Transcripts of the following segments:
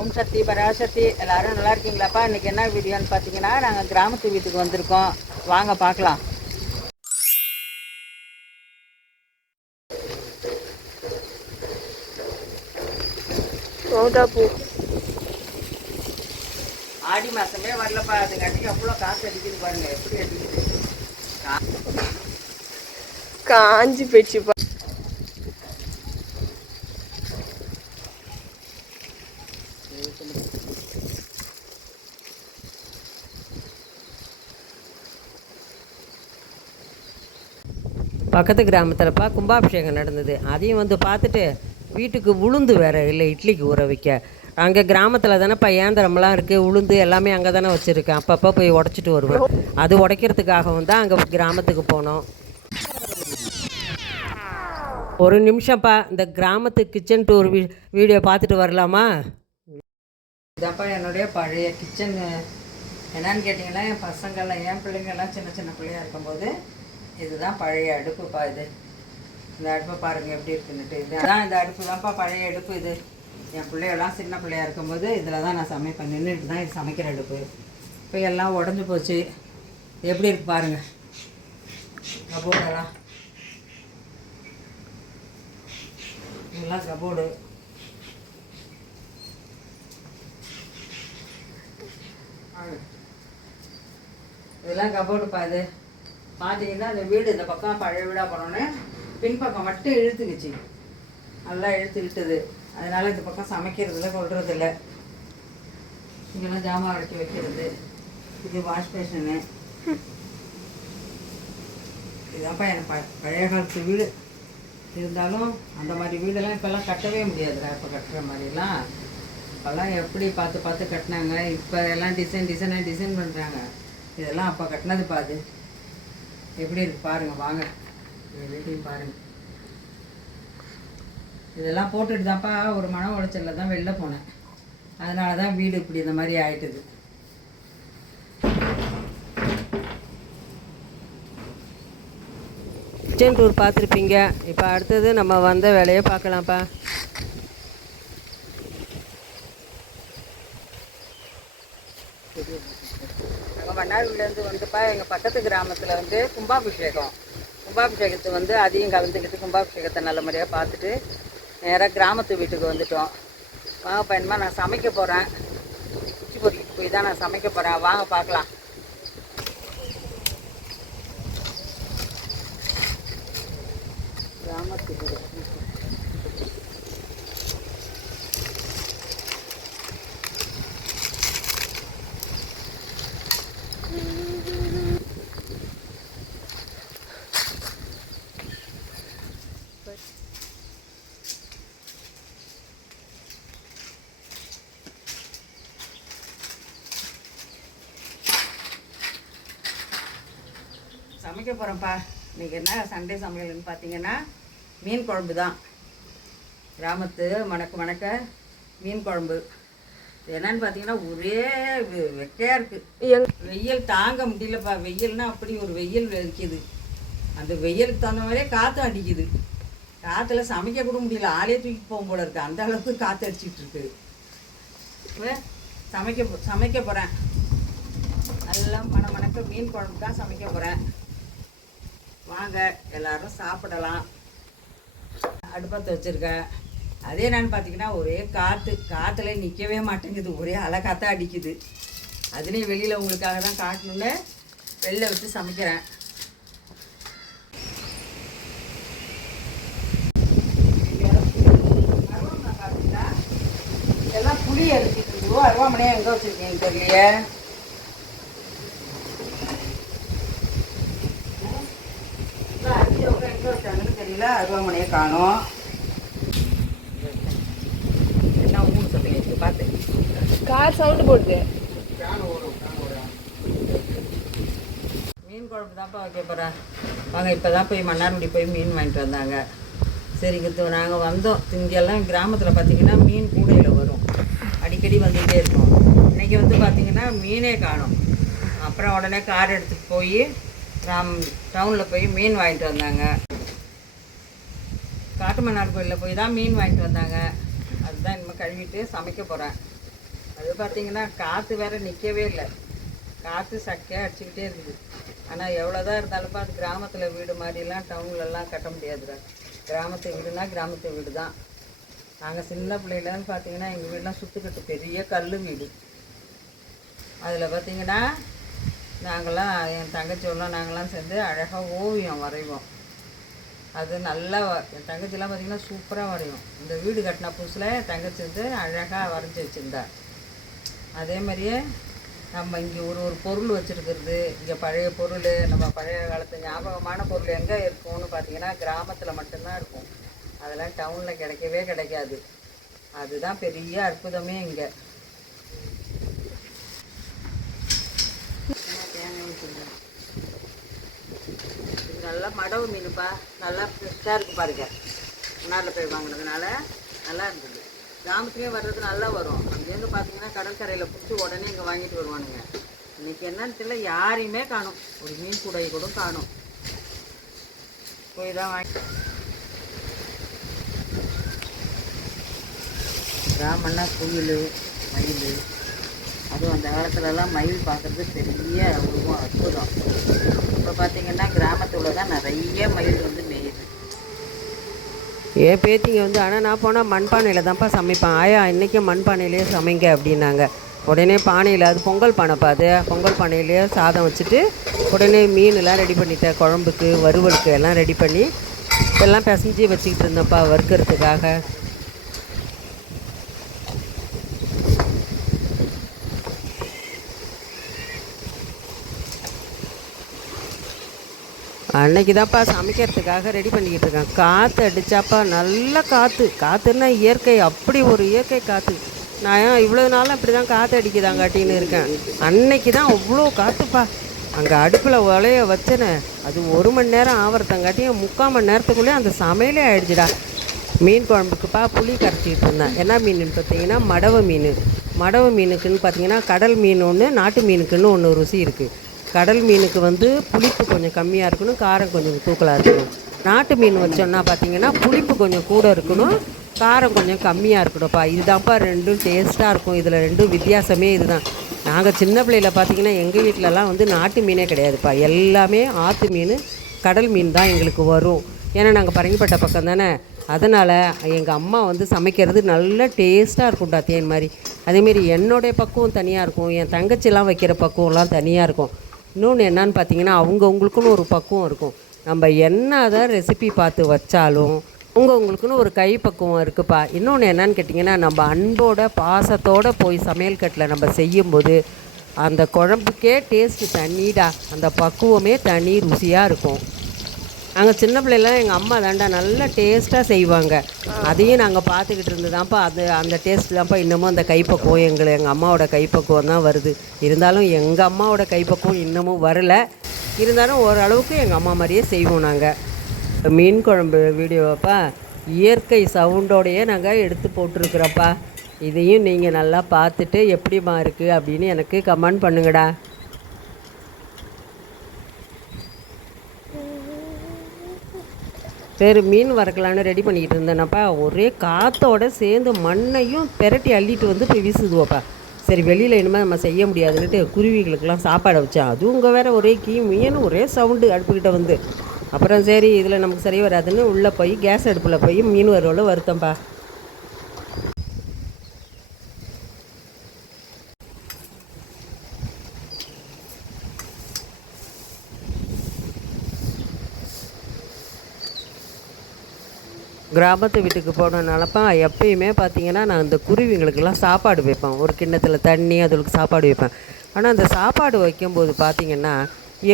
ஓம் சக்தி பராசக்தி எல்லாரும் நல்லா இருக்கீங்களாப்பா? இன்றைக்கி என்ன வீடியோன்னு பார்த்தீங்கன்னா, நாங்கள் கிராமத்து வீட்டுக்கு வந்திருக்கோம். வாங்க பார்க்கலாம். பூ ஆடி மாதமே வரலப்பா, அதுங்காட்டிக்கு அவ்வளோ காசு அடிக்குது பாருங்க, எப்படி அடிக்குது. காஞ்சி போயிடுச்சுப்பா. பக்கத்து கிராமத்தில்ப்பா கும்பாபிஷேகம் நடந்தது. அதையும் வந்து பார்த்துட்டு வீட்டுக்கு உளுந்து வேறு இல்லை, இட்லிக்கு ஊற வைக்க. அங்கே கிராமத்தில் தானேப்பா ஏந்திரம்லாம் இருக்குது, உளுந்து எல்லாமே அங்கே தானே வச்சுருக்கேன். அப்பப்போ போய் உடச்சிட்டு வருவேன். அது உடைக்கிறதுக்காகவும் தான் அங்கே கிராமத்துக்கு போனோம். ஒரு நிமிஷம்ப்பா, இந்த கிராமத்து கிச்சன் டூர் வீடியோ பார்த்துட்டு வரலாமா? இதாப்பா என்னுடைய பழைய கிச்சன். என்னன்னு கேட்டிங்கன்னா, என் பசங்கள்லாம் என் பிள்ளைங்கள்லாம் சின்ன சின்ன பிள்ளையாக இருக்கும்போது இதுதான் பழைய அடுப்புப்பா. இந்த அடுப்பை பாருங்கள் எப்படி இருக்குன்னுட்டு. இதுதான் இந்த அடுப்பு தான்ப்பா பழைய அடுப்பு. இது என் பிள்ளையெல்லாம் சின்ன பிள்ளையாக இருக்கும்போது இதில் தான் நான் சமைப்பேன். நின்றுட்டு தான் இது சமைக்கிற அடுப்பு. இப்போ எல்லாம் உடஞ்சி போச்சு. எப்படி இருக்கு பாருங்கள் கபோர்டெல்லாம். இதெல்லாம் கபோர்டு. இதெல்லாம் கபோர்டுப்பா. இது பார்த்தீங்கன்னா இந்த வீடு இந்த பக்கம் பழைய வீடாக போனோன்னே பின்பக்கம் மட்டும் இழுத்துக்குச்சு, நல்லா இழுத்துக்கிட்டது. அதனால் இந்த பக்கம் சமைக்கிறதுல கொள்றதில்ல. இங்கெல்லாம் ஜாமான் அடக்கி வைக்கிறது. இது வாஷ் பேஷனு. இதுதான்ப்பா எனக்கு பழைய காலத்து வீடு. இருந்தாலும் அந்த மாதிரி வீடெல்லாம் இப்போல்லாம் கட்டவே முடியாதுடா. இப்போ கட்டுற மாதிரிலாம் இப்போல்லாம் எப்படி பார்த்து பார்த்து கட்டினாங்க. இப்போ எல்லாம் டிசைன் பண்ணுறாங்க. இதெல்லாம் அப்போ கட்டினது பாது எப்படி இருக்குது பாருங்கள். வாங்க வீட்டையும் பாருங்கள். இதெல்லாம் போட்டுட்டு தான்ப்பா ஒரு மன உளைச்சலில் தான் வெளில போனேன். அதனால தான் வீடு இப்படி இந்த மாதிரி ஆயிட்டுது. கிச்சன் டூர் பார்த்துருப்பீங்க. இப்போ அடுத்தது நம்ம வந்த வேலையை பார்க்கலாம்ப்பா. நாங்கள் மன்னார்குடியிலேருந்து வந்துப்பா எங்கள் பக்கத்து கிராமத்தில் வந்து கும்பாபிஷேகத்தை வந்து அதையும் கலந்துக்கிட்டு கும்பாபிஷேகத்தை நல்ல முறையாக பார்த்துட்டு நேராக கிராமத்து வீட்டுக்கு வந்துட்டோம். வாங்க பையன்மா, நான் சமைக்க போகிறேன். குச்சி பொறிக்கு போய் தான் நான் சமைக்க போகிறேன். வாங்க பார்க்கலாம். கிராமத்து வீடு சமைக்க போகிறேன்ப்பா. இன்றைக்கி என்ன சண்டே சமையல்னு பார்த்தீங்கன்னா மீன் குழம்பு தான். கிராமத்து மணக்க மீன் குழம்பு. என்னன்னு பார்த்தீங்கன்னா ஒரே வெக்கையாக இருக்குது. வெயில் தாங்க முடியலப்பா. வெயில்னால் அப்படி ஒரு வெயில் இருக்குது. அந்த வெயிலுக்கு தகுந்த மாதிரியே காற்று அடிக்குது. காற்றுல சமைக்க கூட முடியல. ஆளே தூக்கி போகும் போல இருக்குது. அந்த அளவுக்கு காற்று அடிச்சிட்டு இருக்கு. சமைக்க போகிறேன். எல்லாம் மணக்க மீன் குழம்பு தான் சமைக்க போகிறேன். வாங்க எல்லோரும் சாப்பிடலாம். அடுப்பத்தை வச்சுருக்கேன். அதே என்னன்னு பார்த்தீங்கன்னா ஒரே காற்றுல நிற்கவே மாட்டேங்குது. ஒரே அலை காற்றா அடிக்குது. அதுலேயும் வெளியில் உங்களுக்காக தான் காட்டணுன்னு வெளில வச்சு சமைக்கிறேன். எல்லாம் புளி அரைச்சிட்டு இருக்கோம். அருவாமனையாக எங்கே வச்சுருக்கீங்க தெரியலையே. தெரியல, அருவாமனையை காணும். என்ன ஊர் சொல்லுங்க பார்த்து. கார் சவுண்டு போடுது. மீன் குழம்பு தான்ப்பா வைக்க போகிறேன். வாங்க இப்போ தான் போய் மன்னார்குடி போய் மீன் வாங்கிட்டு வந்தாங்க. சரிங்க, நாங்கள் வந்தோம். இங்கெல்லாம் கிராமத்தில் பார்த்தீங்கன்னா மீன் கூடையில் வரும், அடிக்கடி வந்துகிட்டே இருக்கும். இன்றைக்கி வந்து பார்த்திங்கன்னா மீனே காணும். அப்புறம் உடனே கார் எடுத்துகிட்டு போய் டவுனில் போய் மீன் வாங்கிட்டு வந்தாங்க. காட்டு மன்னார் கோயிலில் போய் தான் மீன் வாங்கிட்டு வந்தாங்க. அதுதான் இனிமேல் கழுவிட்டு சமைக்க போகிறேன். அது பார்த்தீங்கன்னா காற்று வேற நிற்கவே இல்லை, காற்று சக்கையாக அடிச்சுக்கிட்டே இருக்குது. ஆனால் எவ்வளோதான் இருந்தாலும்ப்பா அது கிராமத்தில் வீடு மாதிரிலாம் டவுன்லலாம் கட்ட முடியாதுடா. கிராமத்து வீடுனா கிராமத்து வீடு தான். நாங்கள் சின்ன பிள்ளையிலன்னு பார்த்தீங்கன்னா எங்கள் வீடெலாம் சுற்றுக்கட்டு பெரிய கல் வீடு. அதில் பார்த்தீங்கன்னா நாங்களாம் என் தங்கச்சியோடலாம் நாங்களாம் சேர்ந்து அழகாக ஓவியம் வரைவோம். அது நல்லா என் தங்கச்சிலாம் பார்த்திங்கன்னா சூப்பராக வரையும். இந்த வீடு கட்டின புதுசில் என் தங்கச்சி வந்து அழகாக வரைஞ்சி வச்சுருந்தா. அதே மாதிரியே நம்ம இங்கே ஒரு ஒரு பொருள் வச்சுருக்கிறது, இங்கே பழைய பொருள், நம்ம பழைய காலத்து ஞாபகமான பொருள் எங்கே இருக்கும்னு பார்த்திங்கன்னா கிராமத்தில் மட்டும்தான் இருக்கும். அதெல்லாம் டவுனில் கிடைக்கவே கிடைக்காது. அதுதான் பெரிய அற்புதமே இங்கே. இது நல்லா மடவு மீனுப்பா, நல்லா ஃப்ரெஷ்ஷாக இருக்குது பாருங்க. முன்னாடில் போய் வாங்கினதுனால நல்லா இருந்தது. கிராமத்துலேயே வர்றது நல்லா வரும். அங்கேருந்து பார்த்தீங்கன்னா கடற்கரையில் பிடிச்சி உடனே இங்கே வாங்கிட்டு வருவானுங்க. இன்றைக்கி என்னன்னு தெரியல, யாரையுமே காணும். ஒரு மீன் கூடையை கூட காணும். போய் தான் வாங்கி கிராமம்னா குயில், மயில். அதுவும் அந்த காலத்துலலாம் மயில் பார்க்குறது பெரிய உருவம், அற்புதம். இப்போ பார்த்தீங்கன்னா கிராமத்தில் தான் நிறைய மயில் வந்து மேயுது. என் பேத்திங்க வந்து ஆனால் நான் போனால் மண்பானையில் தான்ப்பா சமைப்பேன். ஆயா இன்றைக்கும் மண்பானையிலே சமைங்க அப்படின்னாங்க. உடனே பானையில், அது பொங்கல் பானைப்பா, அது பொங்கல் பானையிலேயே சாதம் வச்சுட்டு உடனே மீனெலாம் ரெடி பண்ணிட்டேன். குழம்புக்கு வறுவலுக்கு எல்லாம் ரெடி பண்ணி எல்லாம் பிசைஞ்சி வச்சுக்கிட்டு இருந்தேன்ப்பா வறுக்கிறதுக்காக. அன்னைக்கு தான்ப்பா சமைக்கிறதுக்காக ரெடி பண்ணிக்கிட்டு இருக்கேன். காற்று அடித்தாப்பா, நல்ல காற்று. காற்றுன்னா இயற்கை, அப்படி ஒரு இயற்கை காற்று. நான் இவ்வளோ நாளும் அப்படி தான் காற்று அடிக்குதாங்காட்டின்னு இருக்கேன். அன்னைக்கு தான் அவ்வளோ காற்றுப்பா. அங்கே அடுப்பில் உலைய வச்சேனே, அது 1 மணி நேரம் ஆவறதங்காட்டியும் 3/4 மணி நேரத்துக்குள்ளே அந்த சமையலே ஆயிடுச்சுடா. மீன் குழம்புக்குப்பா புளி கரைச்சிக்கிட்டு இருந்தேன். என்ன மீனுன்னு பார்த்தீங்கன்னா மடவை மீன். மடவை மீனுக்குன்னு பார்த்தீங்கன்னா கடல் மீன் ஒன்று, நாட்டு மீனுக்குன்னு ஒன்று ருசி இருக்குது. கடல் மீனுக்கு வந்து புளிப்பு கொஞ்சம் கம்மியாக இருக்கணும், காரம் கொஞ்சம் தூக்கலாக இருக்கணும். நாட்டு மீன் வச்சோன்னா பார்த்தீங்கன்னா புளிப்பு கொஞ்சம் கூட இருக்கணும், காரம் கொஞ்சம் கம்மியாக இருக்கணும்ப்பா. இதுதான்ப்பா ரெண்டும் டேஸ்ட்டாக இருக்கும். இதில் ரெண்டும் வித்தியாசமே இதுதான். நாங்கள் சின்ன பிள்ளையில் பார்த்தீங்கன்னா எங்கள் வீட்டிலலாம் வந்து நாட்டு மீனே கிடையாதுப்பா. எல்லாமே ஆற்று மீன், கடல் மீன் தான் எங்களுக்கு வரும். ஏன்னா நாங்கள் பரங்கிப்பட்ட பக்கம் தானே. அதனால் எங்கள் அம்மா வந்து சமைக்கிறது நல்ல டேஸ்ட்டாக இருக்கும்டா, தேன் மாதிரி. அதேமாரி என்னுடைய பக்குவம் தனியாக இருக்கும், என் தங்கச்சிலாம் வைக்கிற பக்குவம்லாம் தனியாக இருக்கும். இன்னொன்று என்னான்னு பார்த்தீங்கன்னா அவங்களுக்குன்னு ஒரு பக்குவம் இருக்கும். நம்ம என்ன தான் ரெசிபி பார்த்து வச்சாலும் உங்களுக்குன்னு ஒரு கை பக்குவம் இருக்குப்பா. இன்னொன்று என்னன்னு கேட்டிங்கன்னா, நம்ம அன்போட பாசத்தோடு போய் சமையல் கட்டில் நம்ம செய்யும்போது அந்த குழம்புக்கே டேஸ்ட்டு தனிடா, அந்த பக்குவமே தனி ருசியாக இருக்கும். நாங்கள் சின்ன பிள்ளைலாம் எங்கள் அம்மா தாண்டா நல்லா டேஸ்ட்டாக செய்வாங்க. அதையும் நாங்கள் பார்த்துக்கிட்டு இருந்து தான்ப்பா அந்த டேஸ்ட் தான்ப்பா இன்னமும் அந்த கைப்பக்குவம் எங்கள் அம்மாவோட கைப்பக்குவம் தான் வருது. இருந்தாலும் எங்கள் அம்மாவோட கைப்பக்குவம் இன்னமும் வரலை. இருந்தாலும் ஓரளவுக்கு எங்கள் அம்மா மாதிரியே செய்வோம் நாங்கள். மீன் குழம்பு வீடியோப்பா இயற்கை சவுண்டோடையே நாங்கள் எடுத்து போட்டிருக்குறப்பா. இதையும் நீங்கள் நல்லா பார்த்துட்டு எப்படிமா இருக்குது அப்படின்னு எனக்கு கமெண்ட் பண்ணுங்கடா. சரி, மீன் வறுக்கலான்னு ரெடி பண்ணிக்கிட்டு இருந்தேனப்பா. ஒரே காற்றோட சேர்ந்து மண்ணையும் பெரட்டி அள்ளிட்டு வந்து போய் வீசுதுவோப்பா. சரி, வெளியில் இனிமேல் நம்ம செய்ய முடியாதுன்னுட்டு குருவிகளுக்கெல்லாம் சாப்பாடை வச்சேன். அதுவும் இங்கே வேறு ஒரே மீன் ஒரே சவுண்டு அடுப்புக்கிட்ட வந்து. அப்புறம் சரி இதில் நமக்கு சரி வராதுன்னு உள்ளே போய் கேஸ் அடுப்பில் போய் மீன் வறுவலை வறுத்தேன்ப்பா. கிராமத்து வீட்டுக்கு போனதுனாலப்பா எப்பயுமே பார்த்தீங்கன்னா நான் இந்த குருவிங்களுக்கெல்லாம் சாப்பாடு வைப்பேன். ஒரு கிண்ணத்தில் தண்ணி, அதுக்கு சாப்பாடு வைப்பேன். ஆனால் அந்த சாப்பாடு வைக்கும்போது பார்த்திங்கன்னா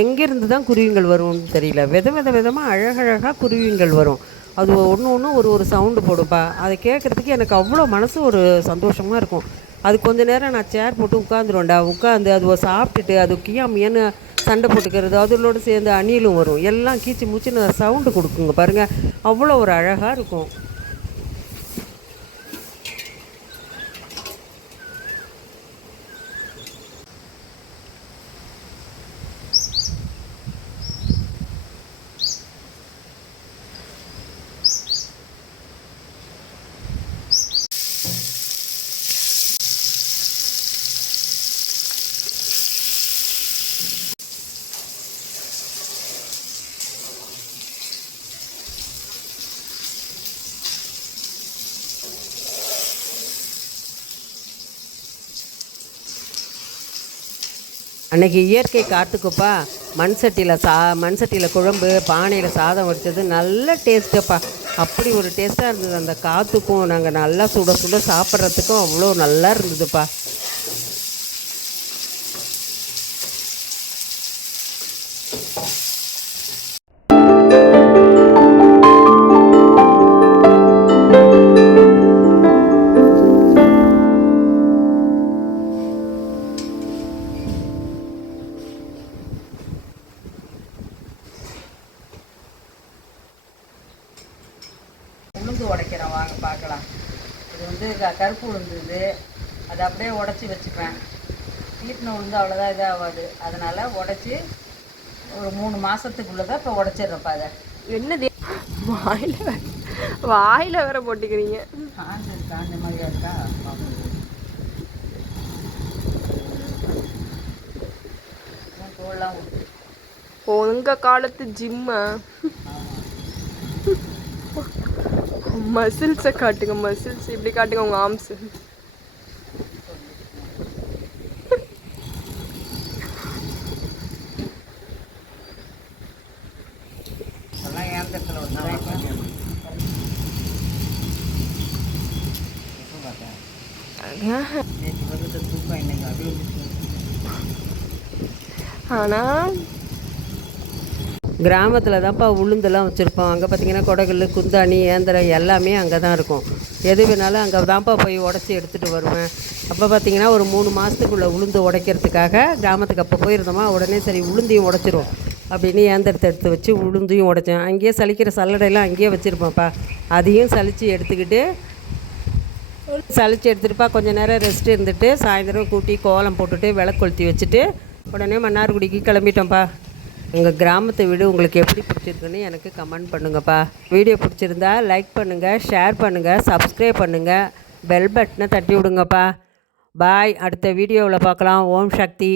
எங்கேருந்து தான் குருவிங்கள் வரும்னு தெரியல. விதமாக அழகழகாக குருவிங்கள் வரும். அது ஒன்று ஒரு சவுண்டு போடுப்பா. அதை கேட்குறதுக்கு எனக்கு அவ்வளோ மனசு ஒரு சந்தோஷமாக இருக்கும். அது கொஞ்ச நேரம் நான் சேர் போட்டு உட்காந்துருவேன்டா. உட்காந்து அது சாப்பிட்டுட்டு அது கியாமியன்னு சண்டை போட்டுக்கிறது, அதோடு சேர்ந்து அணிலும் வரும். எல்லாம் கீச்சு மூச்சுன்னு சவுண்டு கொடுக்குங்க பாருங்கள். அவ்வளோ ஒரு அழகாக இருக்கும். அன்றைக்கி இயற்கை காத்துக்குப்பா மண் சட்டியில் குழம்பு பானையில் சாதம் வச்சது நல்ல டேஸ்ட்டுப்பா. அப்படி ஒரு டேஸ்ட்டாக இருந்தது. அந்த காற்றுக்கும் நாங்கள் நல்லா சுட சுட சாப்பிட்றதுக்கும் அவ்வளோ நல்லா இருந்ததுப்பா. உளுந்து உடைக்கிறோம், வாங்க பார்க்கலாம். இது வந்து கருப்பு உளுந்து, இது அதை அப்படியே உடச்சி வச்சுப்பேன். தீட்டின உளுந்து அவ்வளோதான் இதாகாது, அதனால் உடச்சி ஒரு 3 மாதத்துக்குள்ளே தான் இப்போ உடச்சிட்றப்ப. அதை என்னது வாயில வேற போட்டுக்கிறீங்க. காஞ்ச மாதிரியா இருக்கா? தோல்லாம் உங்க காலத்து ஜிம்மா மசில்ஸை காட்டுங்க, மசில்ஸ் இப்படி காட்டுங்க உங்க ஆர்ம்ஸ். அதெல்லாம் ஏந்திரத்தில் வந்து நேற்று வந்து தூக்கம் இன்னைக்கு அப்படியே ஆனால் கிராமத்தில் தான்ப்பா உளுந்தெல்லாம் வச்சுருப்போம். அங்கே பார்த்திங்கன்னா கொடகல், குந்தாணி, ஏந்திரம் எல்லாமே அங்கே தான் இருக்கும். எது வேணாலும் அங்கே தான்ப்பா போய் உடச்சி எடுத்துகிட்டு வருவேன். அப்போ பார்த்திங்கன்னா ஒரு 3 மாதத்துக்குள்ளே உளுந்து உடைக்கிறதுக்காக கிராமத்துக்கு அப்போ போயிருந்தோமா, உடனே சரி உளுந்தையும் உடச்சிரும் அப்படின்னு ஏந்திரத்தை எடுத்து வச்சு உளுந்தையும் உடைச்சேன். அங்கேயே சலிக்கிற சல்லடையெல்லாம் அங்கேயே வச்சுருப்பேன்ப்பா. அதையும் சலித்து எடுத்துகிட்டுப்பா கொஞ்சம் நேரம் ரெஸ்ட் இருந்துட்டு சாயந்தரம் கூட்டி கோலம் போட்டுட்டு விளக்கு கொளுத்தி வச்சுட்டு உடனே மன்னார்குடிக்கு கிளம்பிட்டோம்ப்பா. உங்கள் கிராமத்து வீடு உங்களுக்கு எப்படி பிடிச்சிருக்குன்னு எனக்கு கமெண்ட் பண்ணுங்கப்பா. வீடியோ பிடிச்சிருந்தா லைக் பண்ணுங்கள், ஷேர் பண்ணுங்கள், சப்ஸ்கிரைப் பண்ணுங்கள், பெல் பட்டனை தட்டி விடுங்கப்பா. பாய். அடுத்த வீடியோவில் பார்க்கலாம். ஓம் சக்தி.